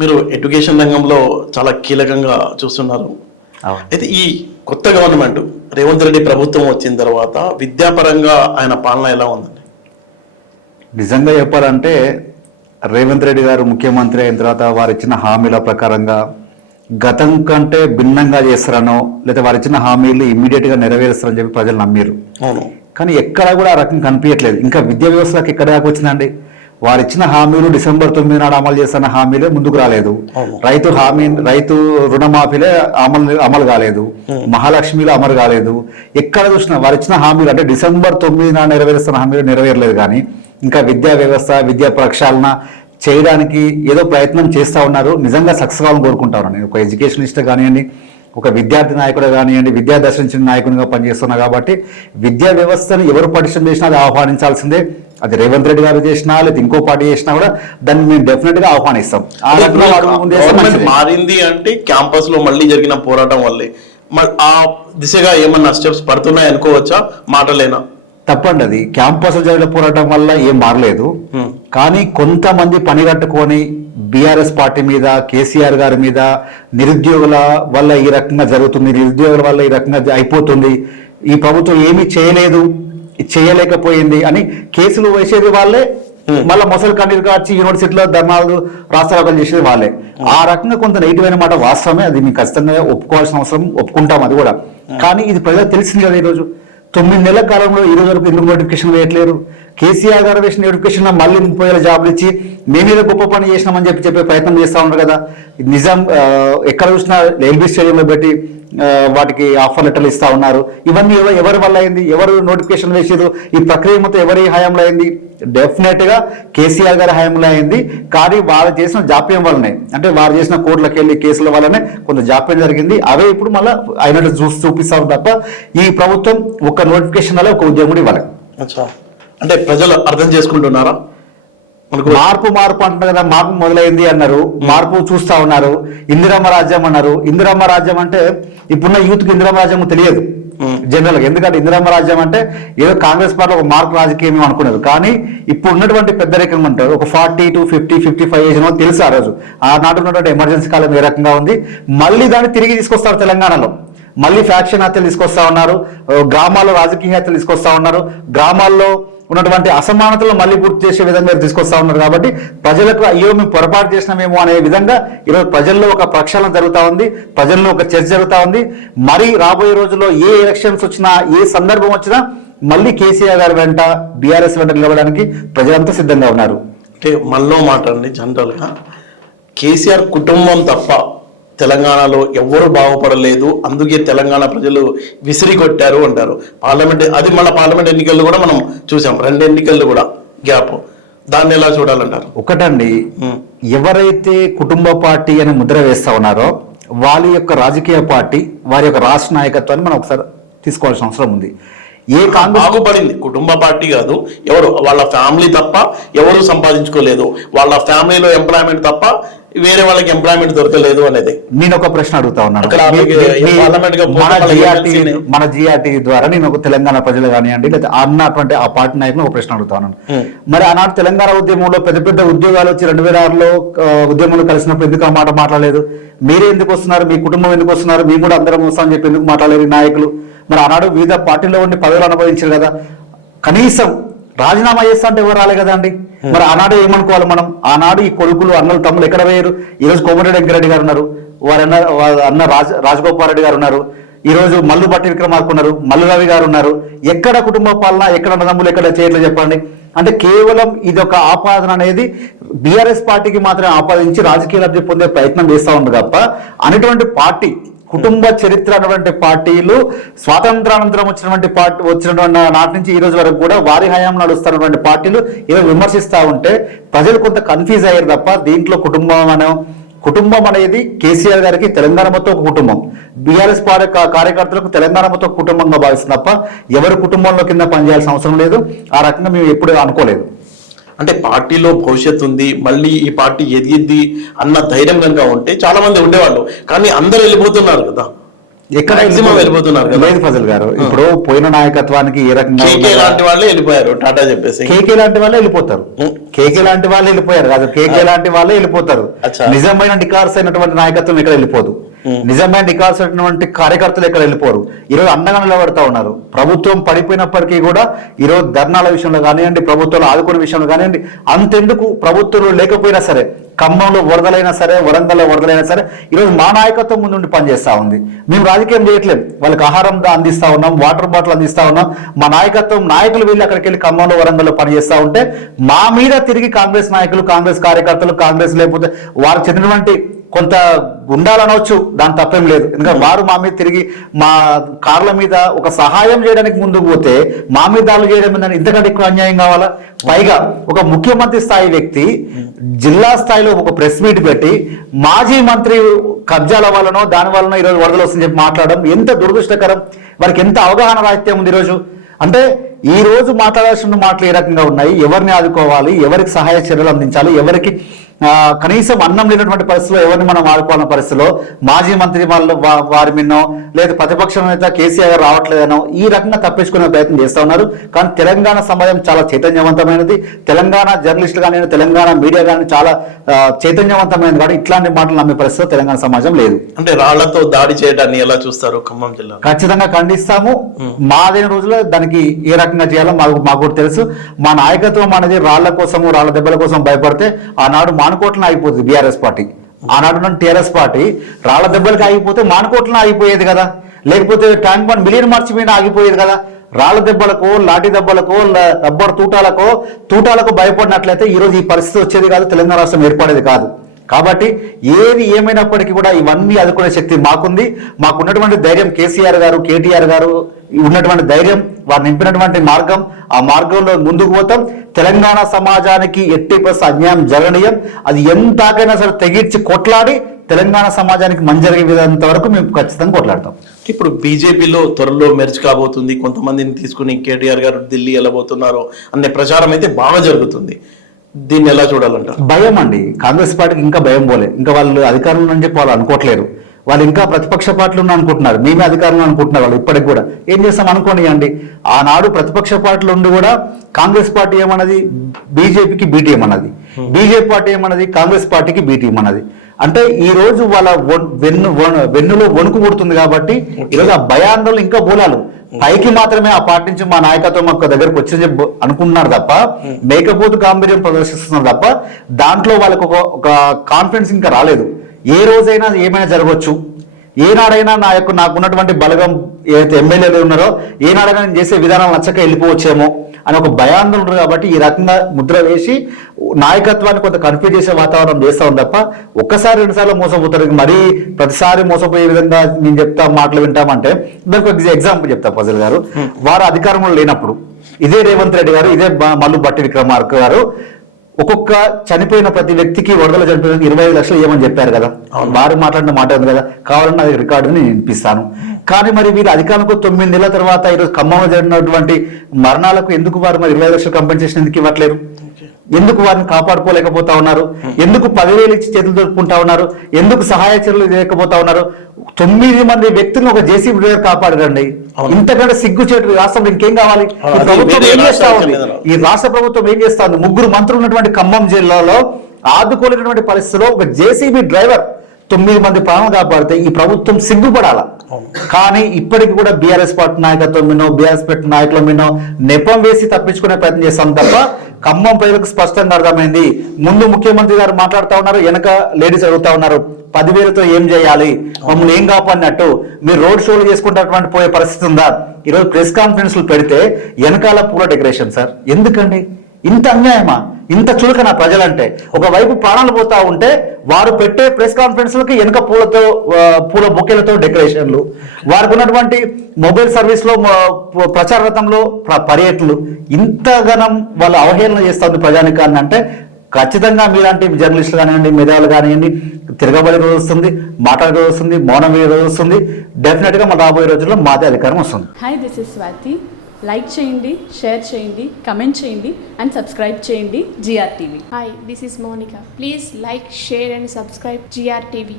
మీరు ఎడ్యుకేషన్ రంగంలో చాలా కీలకంగా చూస్తున్నారు. అయితే ఈ కొత్త గవర్నమెంట్ రేవంత్ రెడ్డి ప్రభుత్వం వచ్చిన తర్వాత విద్యాపరంగా ఆయన పాలన ఎలా ఉందండి? నిజంగా చెప్పాలంటే రేవంత్ రెడ్డి గారు ముఖ్యమంత్రి అయిన తర్వాత వారు ఇచ్చిన హామీల ప్రకారంగా గతం కంటే భిన్నంగా చేస్తారనో లేదా వారు ఇచ్చిన హామీలు ఇమ్మీడియట్గా నెరవేరుస్తారని చెప్పి ప్రజలు నమ్మారు. అవును. కానీ ఎక్కడా కూడా ఆ రకం కనిపించట్లేదు. ఇంకా విద్యా వ్యవస్థకి ఎక్కడ దాకా వచ్చిందండి? వారు ఇచ్చిన హామీలు డిసెంబర్ 9 నాడు అమలు చేస్తున్న హామీలే ముందుకు రాలేదు. రైతు రుణమాఫీలే అమలు కాలేదు. మహాలక్ష్మిలో అమలు కాలేదు. ఎక్కడ చూసినా వారు ఇచ్చిన హామీలు అంటే డిసెంబర్ 9 నాడు నెరవేరుస్తున్న హామీలు నెరవేరలేదు. కానీ ఇంకా విద్యా వ్యవస్థ విద్యా ప్రక్షాళన చేయడానికి ఏదో ప్రయత్నం చేస్తూ ఉన్నారు. నిజంగా సక్సెస్ కావాలని కోరుకుంటా ఉన్నాను. నేను ఒక ఎడ్యుకేషనిస్ట్ కానివ్వండి, ఒక విద్యార్థి నాయకుడు కానివ్వండి, విద్యా దర్శించిన నాయకునిగా పనిచేస్తున్నా కాబట్టి విద్యా వ్యవస్థను ఎవరు పటిష్టం చేసినా అది ఆహ్వానించాల్సిందే. అది రేవంత్ రెడ్డి గారు చేసినా లేదా ఇంకో పార్టీ చేసినా కూడా దాన్ని మేము డెఫినెట్ గా ఆహ్వానిస్తాం. మారింది అంటే క్యాంపస్ లో మళ్ళీ జరిగిన పోరాటం వల్లే ఆ దిశగా ఏమన్నా స్టెప్స్ పడుతున్నాయి అనుకోవచ్చా? మాటలేనా? తప్పండి. అది క్యాంపస్ జరిగిన పోరాటం వల్ల ఏం మారలేదు. కానీ కొంతమంది పని కట్టుకొని బీఆర్ఎస్ పార్టీ మీద, కేసీఆర్ గారి మీద నిరుద్యోగుల వల్ల ఈ రకంగా జరుగుతుంది, నిరుద్యోగుల వల్ల ఈ రకంగా అయిపోతుంది, ఈ ప్రభుత్వం ఏమీ చేయలేకపోయింది అని కేసులు వేసేది వాళ్ళే, మళ్ళీ మొసలు కన్నీరు కాచి యూనివర్సిటీలో ధర్నాలు రాష్ట్రాలు చేసేది వాళ్ళే. ఆ రకంగా కొంత నెగిటివ్ అయిన మాట వాస్తవమే. అది మీకు ఖచ్చితంగా ఒప్పుకోవాల్సిన అవసరం, ఒప్పుకుంటాం అది కూడా. కానీ ఇది ప్రజలకు తెలిసింది కదా. ఈరోజు 9 నెలల కాలంలో ఈ రోజు వరకు ఎందుకు నోటిఫికేషన్ వేయట్లేరు? కేసీఆర్ గారు వేసిన నోటిఫికేషన్ మళ్ళీ 30,000 జాబులు ఇచ్చి మేమేదో గొప్ప పని చేసినామని చెప్పే ప్రయత్నం చేస్తూ ఉన్నారు కదా. నిజాం ఎక్కడ చూసినా ఎల్బీ స్టేడియంలో పెట్టి వాటికి ఆఫర్ లెటర్లు ఇస్తా ఉన్నారు. ఇవన్నీ ఎవరి వల్ల అయింది? ఎవరు నోటిఫికేషన్ వేసారు? ఈ ప్రక్రియ మొత్తం ఎవరి హయాంలో అయింది? డెఫినెట్ గా కేసీఆర్ గారి హయాంలో అయింది. కానీ వారు చేసిన జాప్యం వల్లనే, అంటే వారు చేసిన కోర్టులకు వెళ్ళి కేసుల వల్లనే కొంత జాప్యం జరిగింది. అవే ఇప్పుడు మళ్ళీ అయినట్టు చూపిస్తారు తప్ప ఈ ప్రభుత్వం ఒక్క నోటిఫికేషన్ వల్ల ఒక ఉద్యోగం ఇవ్వాలి. అంటే ప్రజలు అర్థం చేసుకుంటున్నారా? మార్పు అంటున్నారు కదా. మార్పు మొదలైంది అన్నారు, మార్పు చూస్తా ఉన్నారు. ఇందిరమ్మ రాజ్యం అన్నారు. ఇందిరమ్మ రాజ్యం అంటే ఇప్పుడున్న యూత్ కి ఇందిరమ్మ రాజ్యం తెలియదు జనరల్ గా. ఎందుకంటే ఇందిరమ్మ రాజ్యం అంటే ఏదో కాంగ్రెస్ పార్టీ ఒక మార్పు రాజకీయం అనుకున్నారు. కానీ ఇప్పుడు ఉన్నటువంటి పెద్దరికం అంటారు ఒక 40 to 50, 55 ఏజ్ తెలుసు. ఆ రోజు ఆనాడు ఉన్నటువంటి ఎమర్జెన్సీ కాలం ఏ రకంగా ఉంది. మళ్ళీ దాన్ని తిరిగి తీసుకొస్తారు తెలంగాణలో. మళ్ళీ ఫ్యాక్షన్ హత్యలు తీసుకొస్తా ఉన్నారు, గ్రామాల్లో రాజకీయ హత్యలు తీసుకొస్తా ఉన్నారు, గ్రామాల్లో ఉన్నటువంటి అసమానతలు మళ్ళీ పూర్తి చేసే విధంగా తీసుకొస్తా ఉన్నారు. కాబట్టి ప్రజలకు అయ్యో మేము పొరపాటు చేసినామేమో అనే విధంగా ఈరోజు ప్రజల్లో ఒక ప్రక్షాళన జరుగుతూ ఉంది, ప్రజల్లో ఒక చర్చ జరుగుతూ ఉంది. మరి రాబోయే రోజుల్లో ఏ ఎలక్షన్స్ వచ్చినా, ఏ సందర్భం వచ్చినా మళ్ళీ కేసీఆర్ గారి వెంట, బీఆర్ఎస్ వెంట నిలవడానికి ప్రజలంతా సిద్ధంగా ఉన్నారు. అంటే మనలో మాట అండి, జనరల్ గా కేసీఆర్ కుటుంబం తప్ప తెలంగాణలో ఎవరు బాగుపడలేదు, అందుకే తెలంగాణ ప్రజలు విసిరి కొట్టారు అంటారు. పార్లమెంట్ అది మళ్ళీ పార్లమెంట్ ఎన్నికల్లో కూడా మనం చూసాం, 2 ఎన్నికల్లో కూడా గ్యాప్. దాన్ని ఎలా చూడాలంటారు? ఒకటండి, ఎవరైతే కుటుంబ పార్టీ అని ముద్ర వేస్తా ఉన్నారో వాళ్ళ యొక్క రాజకీయ పార్టీ, వారి యొక్క రాష్ట్ర నాయకత్వాన్ని మనం ఒకసారి తీసుకోవాల్సిన అవసరం ఉంది. ఏ కాంగ్రెస్ బాగుపడింది కుటుంబ పార్టీ కాదు, ఎవరు వాళ్ళ ఫ్యామిలీ తప్ప ఎవరు సంపాదించుకోలేదు, వాళ్ళ ఫ్యామిలీలో ఎంప్లాయ్మెంట్ తప్ప వేరే వాళ్ళకి ఎంప్లాయ్మెంట్ దొరకలేదు అనేది. నేను ఒక ప్రశ్న అడుగుతా ఉన్నాను. మన జిఆర్టీ ద్వారా నేను ఒక తెలంగాణ ప్రజలు కానివ్వండి లేదా అన్నటువంటి ఆ పార్టీ నాయకులు ఒక ప్రశ్న అడుగుతా ఉన్నాను. మరి ఆనాడు తెలంగాణ ఉద్యమంలో పెద్ద ఉద్యోగాలు వచ్చి 2006లో ఉద్యమంలో కలిసినప్పుడు ఎందుకు ఆ మాట మాట్లాడలేదు? మీరే ఎందుకు వస్తున్నారు, మీ కుటుంబం ఎందుకు వస్తున్నారు, మేము కూడా అందరం వస్తామని చెప్పి ఎందుకు మాట్లాడలేదు నాయకులు? మరి ఆనాడు వివిధ పార్టీలో ఉండి పదవులు అనుభవించారు కదా. కనీసం రాజీనామా చేస్తా అంటే ఎవరు రాలే కదా అండి. మరి ఆనాడు ఏమనుకోవాలి మనం? ఆనాడు ఈ కొడుకులు, అన్నలు, తమ్ములు ఎక్కడ పోయారు? ఈరోజు కోమటిరెడ్డి వెంకరెడ్డి గారు ఉన్నారు, వారి అన్న రాజగోపాల్ రెడ్డి గారు ఉన్నారు, ఈ రోజు మల్లు బట్టి విక్రమార్క ఉన్నారు, మల్లు రవి గారు ఉన్నారు. ఎక్కడ కుటుంబ పాలన, ఎక్కడ అన్నదమ్ములు, ఎక్కడ చేయట్లేదు చెప్పండి. అంటే కేవలం ఇది ఒక ఆపాదన అనేది బీఆర్ఎస్ పార్టీకి మాత్రమే ఆపాదించి రాజకీయ లబ్ధి పొందే ప్రయత్నం చేస్తూ ఉంది తప్ప అనేటువంటి పార్టీ, కుటుంబ చరిత్ర అన్నటువంటి పార్టీలు స్వాతంత్రానంతరం వచ్చినటువంటి నాటి నుంచి ఈ రోజు వరకు కూడా వారి హయాం నడుస్తున్నటువంటి పార్టీలు ఈరోజు విమర్శిస్తూ ఉంటే ప్రజలు కొంత కన్ఫ్యూజ్ అయ్యారు తప్ప దీంట్లో కుటుంబం అనేది కేసీఆర్ గారికి తెలంగాణ మొత్తం ఒక కుటుంబం, బీఆర్ఎస్ కార్యకర్తలకు తెలంగాణ మొత్తం ఒక కుటుంబంగా భావిస్తుంది తప్ప ఎవరి కుటుంబంలో కింద పనిచేయాల్సిన అవసరం లేదు. ఆ రకంగా మేము ఎప్పుడూ అనుకోలేదు. అంటే పార్టీలో భవిష్యత్తు ఉంది, మళ్ళీ ఈ పార్టీ ఎదిగిద్ది అన్న ధైర్యం కనుక ఉంటే చాలా మంది ఉండేవాళ్ళు. కానీ అందరూ వెళ్ళిపోతున్నారు కదా. ఎక్కడ Maximum వెళ్ళిపోతున్నారు కదా. లేదు ఫజల్ గారు, ఇప్పుడు పోయిన నాయకత్వానికి ఏ రకంగా కేకే లాంటి వాళ్ళే వెళ్ళిపోయారు టాటా చెప్పేసి. కేకే లాంటి వాళ్ళే వెళ్ళిపోతారు. కేకే లాంటి వాళ్ళే వెళ్ళిపోయారు కాదు, కేకే లాంటి వాళ్ళే వెళ్ళిపోతారు. అచ్చా. నిజమైన నికార్స్ అయినటువంటి నాయకత్వం ఇక్కడ వెళ్ళిపోదు. నిజమైన నికార్స్ అయినటువంటి కార్యకర్తలు ఇక్కడ వెళ్ళిపోరు. ఈరోజు అండగా నిలబడతా ఉన్నారు. ప్రభుత్వం పడిపోయినప్పటికీ కూడా ఈరోజు ధర్నాల విషయంలో కానివ్వండి, ప్రభుత్వాలు ఆదుకునే విషయంలో కానివ్వండి, అంతెందుకు ప్రభుత్వంలో లేకపోయినా సరే, ఖమ్మంలో వరదలైనా సరే, వరంగల్లో వరదలైనా సరే, ఈరోజు మా నాయకత్వం ముందుండి పనిచేస్తా ఉంది. మేము రాజకీయం చేయట్లేదు, వాళ్ళకి ఆహారం అందిస్తా ఉన్నాం, వాటర్ బాటిల్ అందిస్తా ఉన్నాం. మా నాయకత్వం నాయకులు వెళ్ళి అక్కడికి వెళ్ళి ఖమ్మంలో వరంగల్లో పనిచేస్తా ఉంటే మా మీద తిరిగి కాంగ్రెస్ నాయకులు, కాంగ్రెస్ కార్యకర్తలు, కాంగ్రెస్ లేకపోతే వారు చెందినటువంటి కొంత గుండాలనవచ్చు, దాని తప్పేం లేదు. ఎందుకంటే వారు మా మీద తిరిగి మా కార్ల మీద ఒక సహాయం చేయడానికి ముందుకు పోతే మా మీద దాడులు చేయడం ఏంటంటే ఇంతకంటే ఎక్కువ అన్యాయం కావాలా? పైగా ఒక ముఖ్యమంత్రి స్థాయి వ్యక్తి జిల్లా స్థాయిలో ఒక ప్రెస్ మీట్ పెట్టి మాజీ మంత్రి కబ్జాల వల్లనో దాని వల్లనో ఈరోజు వరదలు వస్తుందని చెప్పి మాట్లాడడం ఎంత దురదృష్టకరం. వారికి ఎంత అవగాహన రాహిత్యం ఉంది ఈరోజు. అంటే ఈ రోజు మాట్లాడాల్సిన మాటలు ఏ రకంగా ఉన్నాయి, ఎవరిని ఆదుకోవాలి, ఎవరికి సహాయ చర్యలు అందించాలి, ఎవరికి కనీసం అన్నం లేనటువంటి పరిస్థితిలో ఎవరిని మనం ఆదుకోవాలన్న పరిస్థితిలో మాజీ మంత్రి వాళ్ళు వారి మిన్నో లేదా ప్రతిపక్ష నేత కేసీఆర్ గారు రావట్లేదనో ఈ రకంగా తప్పించుకునే ప్రయత్నం చేస్తూ ఉన్నారు. కానీ తెలంగాణ సమాజం చాలా చైతన్యవంతమైనది, తెలంగాణ జర్నలిస్టులు కానీ తెలంగాణ మీడియా కానీ చాలా చైతన్యవంతమైనది. కానీ ఇట్లాంటి మాటలు నమ్మే పరిస్థితిలో తెలంగాణ సమాజం లేదు. అంటే రాళ్లతో దాడి చేయడాన్ని ఎలా చూస్తారు ఖమ్మం జిల్లా? ఖచ్చితంగా ఖండిస్తాము. మాదైన రోజుల్లో దానికి ఏ రకంగా చేయాలో మాకు కూడా తెలుసు. మా నాయకత్వం అనేది రాళ్ల కోసము, రాళ్ల దెబ్బల కోసం భయపడితే ఆనాడు మానుకోట్లను ఆగిపోతుంది బీఆర్ఎస్ పార్టీ. ఆనాడు టీఆర్ఎస్ పార్టీ రాళ్ల దెబ్బలకి ఆగిపోతే మానుకోట్లను ఆగిపోయేది కదా, లేకపోతే ట్యాంక్ బండ్ మిలియన్ మార్చి మీద ఆగిపోయేది కదా. రాళ్ల దెబ్బలకు, లాఠీ దెబ్బలకు, రబ్బర్ తూటాలకు భయపడినట్లయితే ఈరోజు ఈ పరిస్థితి వచ్చేది కాదు, తెలంగాణ రాష్ట్రం ఏర్పడేది కాదు. కాబట్టి ఏది ఏమైనప్పటికీ కూడా ఇవన్నీ అదుకునే శక్తి మాకుంది. మాకున్నటువంటి ధైర్యం కేసీఆర్ గారు, కేటీఆర్ గారు ఉన్నటువంటి ధైర్యం, వారు నింపినటువంటి మార్గం, ఆ మార్గంలో ముందుకు పోతాం. తెలంగాణ సమాజానికి ఎట్టి పరిస్థితి అన్యాయం జరగనీయం. అది ఎంతకైనా సరే తెగించి కొట్లాడి తెలంగాణ సమాజానికి మంచి జరిగే విధంత వరకు మేము ఖచ్చితంగా కొట్లాడతాం. ఇప్పుడు బీజేపీలో త్వరలో మెర్జ్ కాబోతుంది, కొంతమందిని తీసుకుని కేటీఆర్ గారు ఢిల్లీ వెళ్ళబోతున్నారు అనే ప్రచారం అయితే బాగా జరుగుతుంది. దీన్ని ఎలా చూడాలంటారు? భయం అండి, కాంగ్రెస్ పార్టీకి ఇంకా భయం పోలే. ఇంకా వాళ్ళు అధికారంలో అని చెప్పి వాళ్ళు అనుకోవట్లేరు. వాళ్ళు ఇంకా ప్రతిపక్ష పార్టీలు అనుకుంటున్నారు, మేమే అధికారంలో అనుకుంటున్నారు. వాళ్ళు ఇప్పటికి కూడా ఏం చేస్తాం అనుకోనియండి. ఆనాడు ప్రతిపక్ష పార్టీలు ఉండి కూడా కాంగ్రెస్ పార్టీ ఏమన్నది బీజేపీకి బీటీఎం అన్నది, బీజేపీ పార్టీ ఏమన్నది కాంగ్రెస్ పార్టీకి బీటీఎం అన్నది. అంటే ఈ రోజు వాళ్ళ వెన్నులో వణుకు పుడుతుంది. కాబట్టి ఈరోజు ఆ భయాందోళన ఇంకా బోలాలు పైకి మాత్రమే ఆ పార్టీ నుంచి మా నాయకత్వం ఒక్క దగ్గరకు వచ్చి అనుకుంటున్నారు తప్ప, మేకపోతు గాంభీర్యం ప్రదర్శిస్తున్నారు తప్ప దాంట్లో వాళ్ళకు ఒక కాన్ఫిడెన్స్ ఇంకా రాలేదు. ఏ రోజైనా ఏమైనా జరగవచ్చు, ఏనాడైనా నాకున్నటువంటి బలగం ఏదైతే ఎమ్మెల్యేలు ఉన్నారో ఏనాడైనా నేను చేసే విధానాలు నచ్చక వెళ్ళిపోవచ్చేమో అని ఒక భయాందోళన ఉంటుంది. కాబట్టి ఈ రకంగా ముద్ర వేసి నాయకత్వాన్ని కొంత కన్ఫ్యూజ్ చేసే వాతావరణం చేస్తా ఉంది తప్ప ఒక్కసారి రెండుసార్లు మోసపోతారు. మరీ ప్రతిసారి మోసపోయే విధంగా నేను చెప్తా మాటలు వింటామంటే దానికి ఒక ఎగ్జాంపుల్ చెప్తా ఫజల్ గారు. వారు అధికారంలో లేనప్పుడు ఇదే రేవంత్ రెడ్డి గారు, ఇదే మల్లు భట్టి విక్రమార్క గారు ఒక్కొక్క చనిపోయిన ప్రతి వ్యక్తికి వరదలు చనిపోయిన 25 లక్షలు ఇవ్వమని చెప్పారు కదా. వారు మాట్లాడిన మాట ఉంది కదా, కావాలన్నా అది రికార్డు నేను వినిపిస్తాను. కానీ మరి వీరు అధికారంకు 9 నెలల తర్వాత ఈరోజు ఖమ్మంలో జరిగినటువంటి మరణాలకు ఎందుకు వారు మరి 20 లక్షలు కంపెన్సేషన్ ఎందుకు ఇవ్వట్లేరు? ఎందుకు వారిని కాపాడుకోలేకపోతా ఉన్నారు? ఎందుకు 10,000 ఇచ్చి చేతులు దొరుకుకుంటా ఉన్నారు? ఎందుకు సహాయ చర్యలు చేయకపోతా ఉన్నారు? 9 మంది వ్యక్తులను ఒక జేసీబీ డ్రైవర్ కాపాడరండి. ఇంతకంటే సిగ్గుచేటు రాష్ట్రంలో ఇంకేం కావాలి? ఈ ప్రభుత్వం ఏం చేస్తా ఉంది? ఈ రాష్ట్ర ప్రభుత్వం ఏం చేస్తా ఉంది? 3 మంత్రులు ఉన్నటువంటి ఖమ్మం జిల్లాలో ఆదుకోలేనటువంటి పరిస్థితిలో ఒక జేసీబీ డ్రైవర్ 9 మంది ప్రాణాలు కాపాడితే ఈ ప్రభుత్వం సిగ్గుపడాల. కానీ ఇప్పటికి కూడా బీఆర్ఎస్ పార్టీ నాయకత్వం మీనో, బీఆర్ఎస్ పార్టీ నాయకుల మీనో నెపం వేసి తప్పించుకునే ప్రయత్నం చేస్తాం తప్ప ఖమ్మం ప్రజలకు స్పష్టంగా అర్థమైంది. ముందు ముఖ్యమంత్రి గారు మాట్లాడుతూ ఉన్నారు, వెనక లేడీస్ అడుగుతా ఉన్నారు 10,000తో ఏం చేయాలి, మమ్మల్ని ఏం కాపాడినట్టు మీరు రోడ్ షోలు చేసుకుంటున్నటువంటి పోయే పరిస్థితి ఉందా? ఈరోజు ప్రెస్ కాన్ఫరెన్స్లు పెడితే వెనకాల పూల డెకరేషన్. సార్ ఎందుకండి ఇంత అన్యాయమా, ఇంత చులకన ప్రజలంటే? ఒకవైపు ప్రాణాలు పోతా ఉంటే వారు పెట్టే ప్రెస్ కాన్ఫరెన్స్లకి వెనక పూల బొకేలతో డెకరేషన్లు, వారికి ఉన్నటువంటి మొబైల్ సర్వీస్ లో ప్రచార రథంలో పర్యటనలు, ఇంతగానం వాళ్ళు అవహేళన చేస్తా ఉంది ప్రజానికాన్ని అంటే ఖచ్చితంగా మీలాంటి జర్నలిస్టులు కానివ్వండి, మీడియాలు కానివ్వండి తిరగబడే రోజు వస్తుంది, మాట్లాడే రోజు వస్తుంది, మౌనం వేయ రోజు వస్తుంది. డెఫినెట్ గా మన రాబోయే రోజుల్లో మాదే అధికారం వస్తుంది. Hi, this is Swathi. Like చేయండి, షేర్ చేయండి, కమెంట్ చేయండి అండ్ సబ్స్క్రైబ్ చేయండి GRTV. Hi, this is Monica. Please like, share and subscribe GRTV.